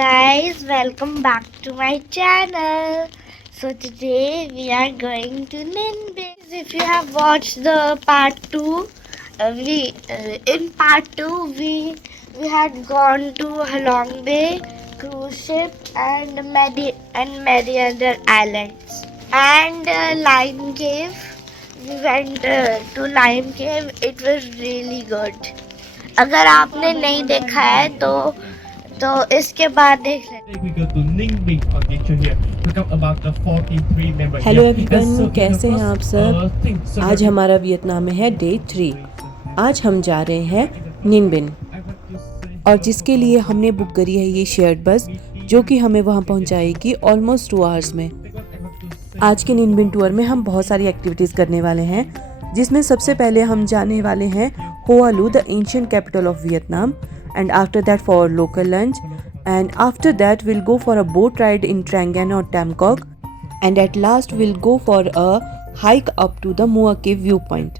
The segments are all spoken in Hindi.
guys, welcome back to my channel. So today we are going to Ninbin. If you have watched the part 2, in part 2 we had gone to Halong Bay cruise ship and many other islands and Lime Cave. We went to Lime Cave. It was really good. अगर आपने नहीं देखा है तो इसके बाद देख लें। We go to Ningbing on the picture here. We talk about the 43 members. Hello here. Everyone, So, कैसे हैं आप सब। thing, so आज हमारा वियतनाम में है डे 3। आज हम जा रहे हैं निनबिन और जिसके लिए हमने बुक करी है ये शेयर्ड बस जो कि हमें वहाँ पहुँचाएगी ऑलमोस्ट 2 आवर्स में। आज के निनबिन टूर में हम बहुत सारी एक्टिविटीज़ करने वाले हैं, जिसमें सबसे पहले हम जाने वाले हैं Hoa Lu, the ancient capital of Vietnam, and after that for local lunch, and after that we'll go for a boat ride in Trang An or Tam Quoc, and at last we'll go for a hike up to the Mua Cave viewpoint.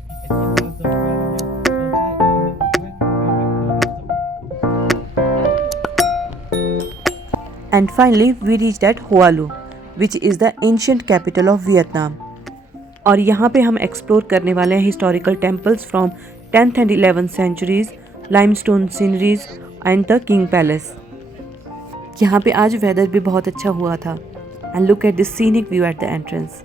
And finally we reached at Hoa Lu, which is the ancient capital of Vietnam. और यहाँ पे हम एक्सप्लोर करने वाले हैं historical temples from 10th and 11th centuries, limestone sceneries and the King Palace. यहाँ पे आज वेदर भी बहुत अच्छा हुआ था and look at this scenic view at the entrance.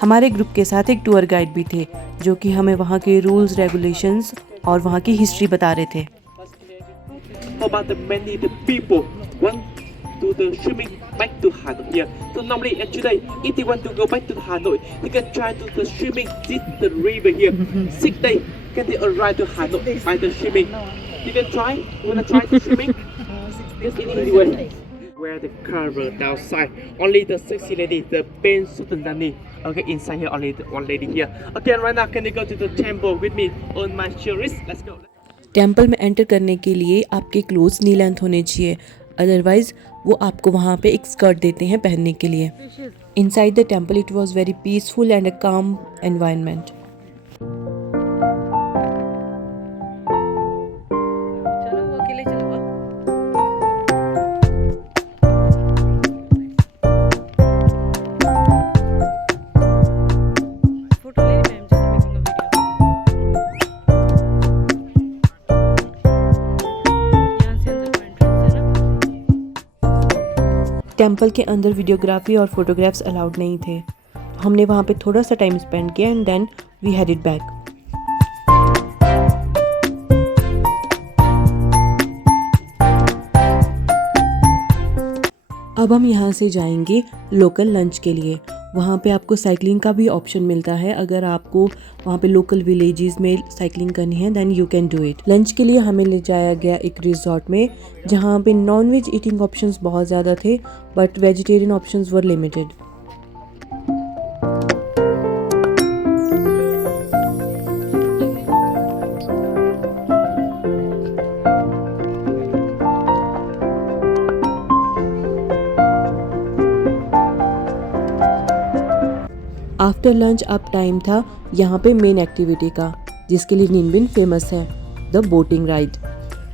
हमारे ग्रुप के साथ एक टूर गाइड भी थे जो कि हमें वहाँ के रूल्स रेगुलेशंस और वहाँ की हिस्ट्री बता रहे थे। How about the people want to the swimming back to Hanoi here? So normally today, if they want to go back to Hanoi, they can try to the swimming the river here. 6 days can they arrive to Hanoi by the swimming? You can try. You wanna try to swimming? Yes, anyway. Where the cover downside, only the sexy lady, the Ben Sultanani. Okay, inside here only the one lady here. Okay, right now can you go to the temple with me on my tourist? Let's go. Temple में एंटर करने के लिए आपके क्लोथ्स नी लेंथ होने चाहिए, अदरवाइज वो आपको वहाँ पे एक स्कर्ट देते हैं पहनने के लिए। Inside the temple it was very peaceful and अ काम एनवायरनमेंट। टेम्पल के अंदर वीडियोग्राफी और फोटोग्राफ्स अलाउड नहीं थे, हमने वहाँ पे थोड़ा सा टाइम स्पेंड किया and then we headed back. अब हम यहाँ से जाएंगे लोकल लंच के लिए। वहाँ पे आपको साइकिलिंग का भी ऑप्शन मिलता है, अगर आपको वहाँ पे लोकल विलेजेस में साइकिलिंग करनी है then you can do it. Lunch के लिए हमें ले जाया गया एक रिजॉर्ट में जहाँ पे नॉन वेज ईटिंग ऑप्शंस बहुत ज़्यादा थे but vegetarian options were limited. After lunch अब टाइम था यहाँ पे मेन एक्टिविटी का, जिसके लिए निनबिन फेमस है, द बोटिंग राइड।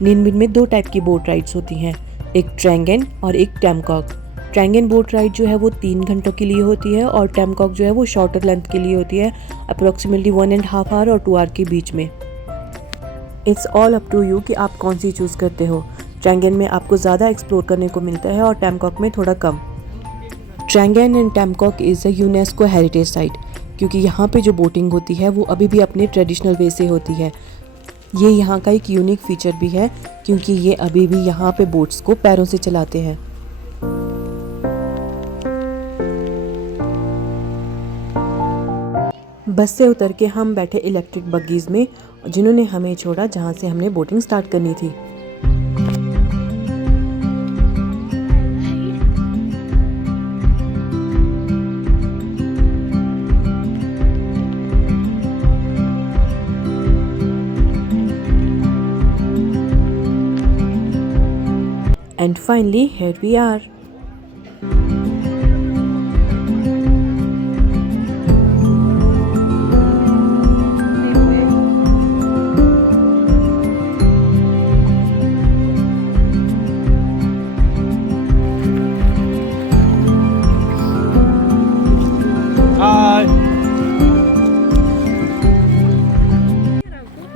निनबिन में 2 टाइप की बोट राइड्स होती हैं, एक ट्रैंग एन और एक टैम क्वॉक। ट्रैंग एन बोट राइड जो है वो 3 घंटों के लिए होती है और टैम क्वॉक जो है वो शॉर्टर लेंथ के लिए होती है, अप्रोक्सीमेटली 1.5 आवर और 2 आवर के बीच में। It's all up to you कि आप कौन सी चूज़ करते हो। ट्रैंग एन में आपको ज़्यादा एक्सप्लोर करने को मिलता है और टैम क्वॉक में थोड़ा कम। Trang An and Tam Quoc is a UNESCO heritage site, क्योंकि यहाँ पे जो बोटिंग होती है वो अभी भी अपने ट्रेडिशनल वे से होती है। ये यहाँ का एक यूनिक फीचर भी है क्योंकि ये अभी भी यहाँ पे बोट्स को पैरों से चलाते हैं। बस से उतर के हम बैठे इलेक्ट्रिक बग्गीज़ में, जिन्होंने हमें छोड़ा जहाँ से हमने बोटिंग स्टार्ट करनी थी। And finally, here we are.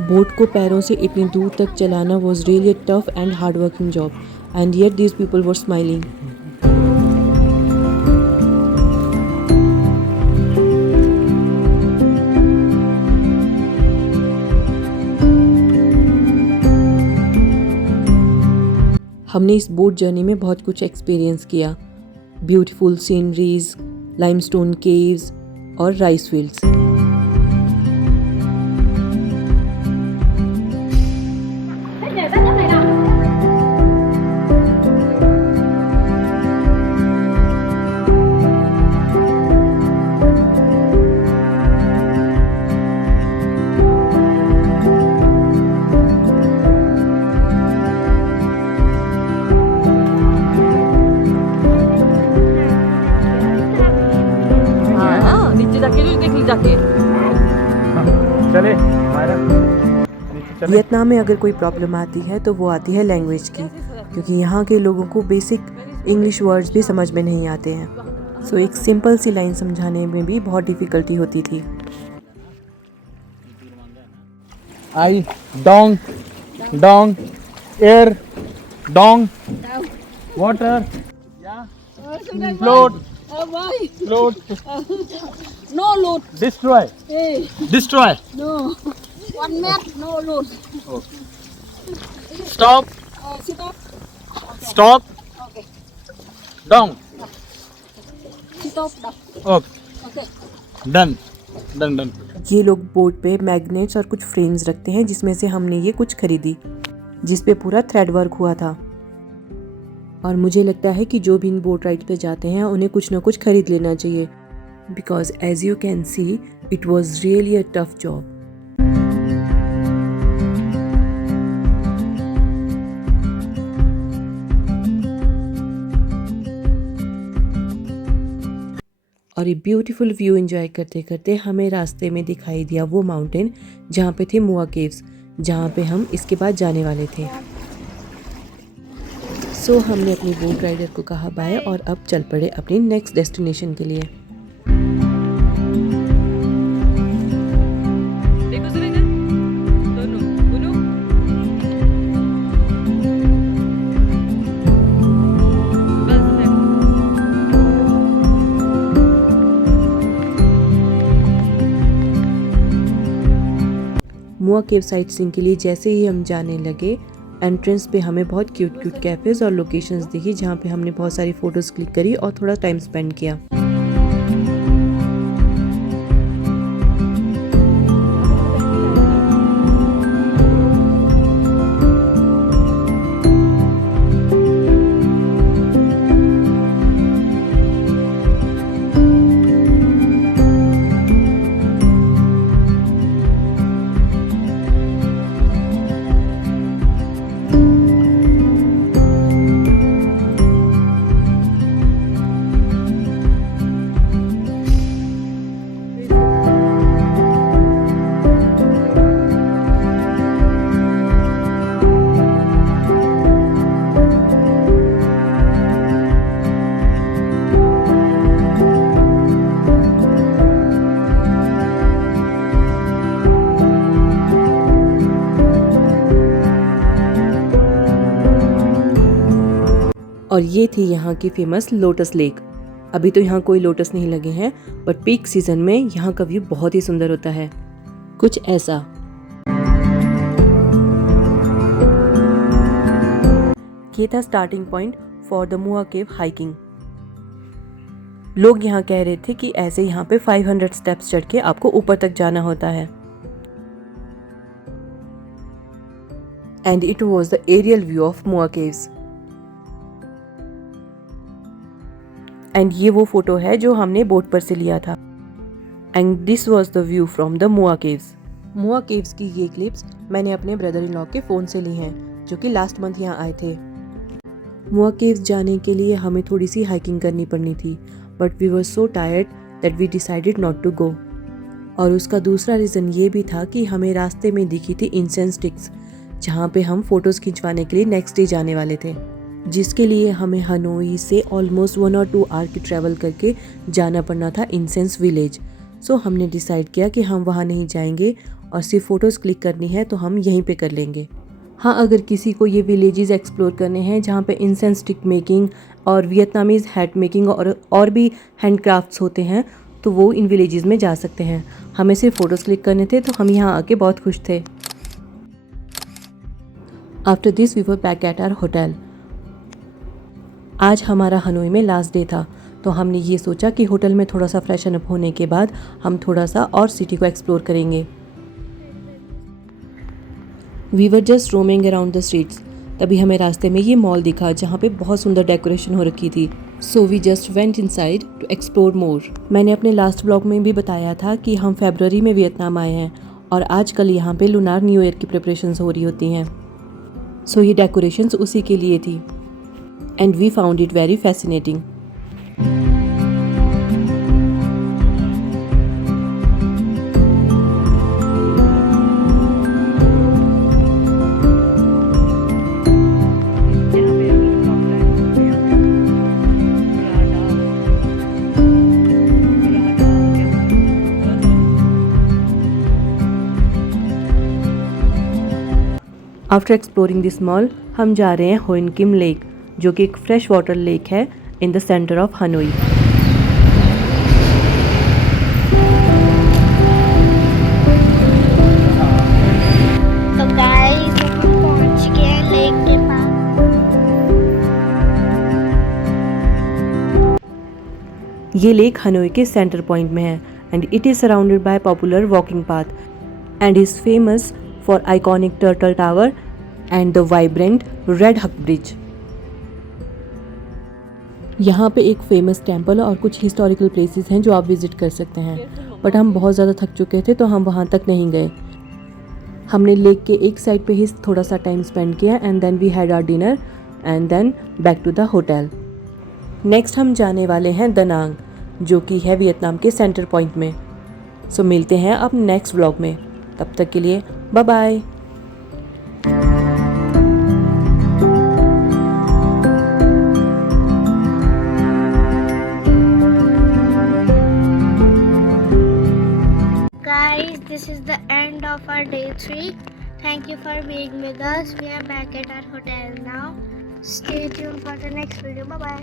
Boat को पैरों से इतनी दूर तक चलाना was really a tough and hard working job, and yet these people were smiling. हमने इस बोट जर्नी में बहुत कुछ एक्सपीरियंस किया. ब्यूटीफुल सीनरीज, लाइमस्टोन केव्स और राइस फील्ड्स. वियतनाम में अगर कोई प्रॉब्लम आती है तो वो आती है लैंग्वेज की, क्योंकि यहाँ के लोगों को बेसिक इंग्लिश वर्ड्स भी समझ में नहीं आते हैं. सो एक सिंपल सी लाइन समझाने में भी बहुत डिफ़िकल्टी होती थी. आई डोंग डोंग एयर डोंग water float float No load. Destroy Hey, destroy no. 1 mat, no load. Stop Sit up. Stop Okay. Down Sit up. Down. Okay Okay. Done done done. ये लोग बोट पे मैग्नेट्स और कुछ फ्रेम्स रखते हैं, जिसमें से हमने ये कुछ खरीदी, जिस पे पूरा थ्रेड वर्क हुआ था. और मुझे लगता है कि जो भी इन बोट राइड पे जाते हैं उन्हें कुछ ना कुछ खरीद लेना चाहिए, because as you can see it was really a tough job. और ये ब्यूटीफुल व्यू एंजॉय करते करते हमें रास्ते में दिखाई दिया वो माउंटेन जहाँ पे थे मुआ केव्स, जहाँ पे हम इसके बाद जाने वाले थे. सो हमने अपनी बोट राइडर को कहा बाय और अब चल पड़े अपनी नेक्स्ट डेस्टिनेशन के लिए. मुआ केव साइट सीइंग के लिए जैसे ही हम जाने लगे, एंट्रेंस पे हमें बहुत क्यूट क्यूट कैफ़ेज और लोकेशंस दिखी, जहाँ पे हमने बहुत सारी फ़ोटोज़ क्लिक करी और थोड़ा टाइम स्पेंड किया. और ये थी यहाँ की फेमस लोटस लेक. अभी तो यहाँ कोई लोटस नहीं लगे हैं, बट पीक सीजन में यहाँ का व्यू बहुत ही सुंदर होता है, कुछ ऐसा. ये था स्टार्टिंग पॉइंट फॉर द मुआ केव हाइकिंग. लोग यहाँ कह रहे थे कि ऐसे यहाँ पे 500 स्टेप्स चढ़ के आपको ऊपर तक जाना होता है. And it was the aerial view of Mua caves. And ये वो फोटो है जो हमने बोट पर से लिया था. And this was the view from the मुआ केव्स. मुआ केव्स की ये क्लिप्स मैंने अपने ब्रदर इन लॉ के फ़ोन से ली हैं, जो कि लास्ट मंथ यहाँ आए थे. मुआ केव्स जाने के लिए हमें थोड़ी सी हाइकिंग करनी पड़नी थी, but we were so tired that we decided not to go. और उसका दूसरा रीज़न ये भी था कि हमें रास्ते में दिखी थी इंसेंस स्टिक्स, जहाँ पे हम फ़ोटोज़ खिंचवाने के लिए नेक्स्ट डे जाने वाले थे, जिसके लिए हमें हनोई से ऑलमोस्ट 1 और 2 आवर की ट्रैवल करके जाना पड़ना था इंसेंस विलेज। सो हमने डिसाइड किया कि हम वहाँ नहीं जाएंगे और सिर्फ फ़ोटोज़ क्लिक करनी है तो हम यहीं पे कर लेंगे। हाँ, अगर किसी को ये विलेजेस एक्सप्लोर करने हैं जहाँ पे इंसेंस स्टिक मेकिंग और वियतनामीज़ हैट मेकिंग और भी हैंडक्राफ्ट्स होते हैं, तो वो इन विलेजेस में जा सकते हैं। हमें सिर्फ फ़ोटोज़ क्लिक करने थे, तो हम यहाँ आके बहुत खुश थे। After this we were back at our hotel. आज हमारा हनोई में लास्ट डे था, तो हमने ये सोचा कि होटल में थोड़ा सा फ्रेशन अप होने के बाद हम थोड़ा सा और सिटी को एक्सप्लोर करेंगे। We were just roaming around the streets, तभी हमें रास्ते में ये मॉल दिखा जहाँ पे बहुत सुंदर डेकोरेशन हो रखी थी। So we just went inside to explore more. मैंने अपने लास्ट ब्लॉग में भी बताया था कि हम फरवरी में वियतनाम आए हैं और आजकल यहाँ पे लूनार न्यू ईयर की प्रिपरेशंस हो रही होती हैं। सो ये डेकोरेशंस उसी के लिए थी and we found it very fascinating. After exploring this mall हम जा रहे हैं होइन किम लेक, जो कि एक फ्रेश वाटर लेक है in the centre of Hanoi. तो गाइस हम पहुंच गए हैं लेक के पास। ये लेक हनोई के सेंटर पॉइंट में है and it is surrounded by popular walking path and is famous for iconic turtle tower and the vibrant red हक ब्रिज। यहाँ पे एक फेमस टेम्पल और कुछ हिस्टोरिकल प्लेसेस हैं जो आप विजिट कर सकते हैं, बट हम बहुत ज़्यादा थक चुके थे तो हम वहाँ तक नहीं गए। हमने लेक के एक साइड पे ही थोड़ा सा टाइम स्पेंड किया and then we had our dinner and then back to the hotel. Next हम जाने वाले हैं दनांग, जो कि है वियतनाम के सेंटर पॉइंट में। सो मिलते हैं अब नेक्स्ट व्लॉग में, तब तक के लिए bye bye. Guys, this is the end of our day 3. Thank you for being with us. We are back at our hotel now. Stay tuned for the next video. Bye bye.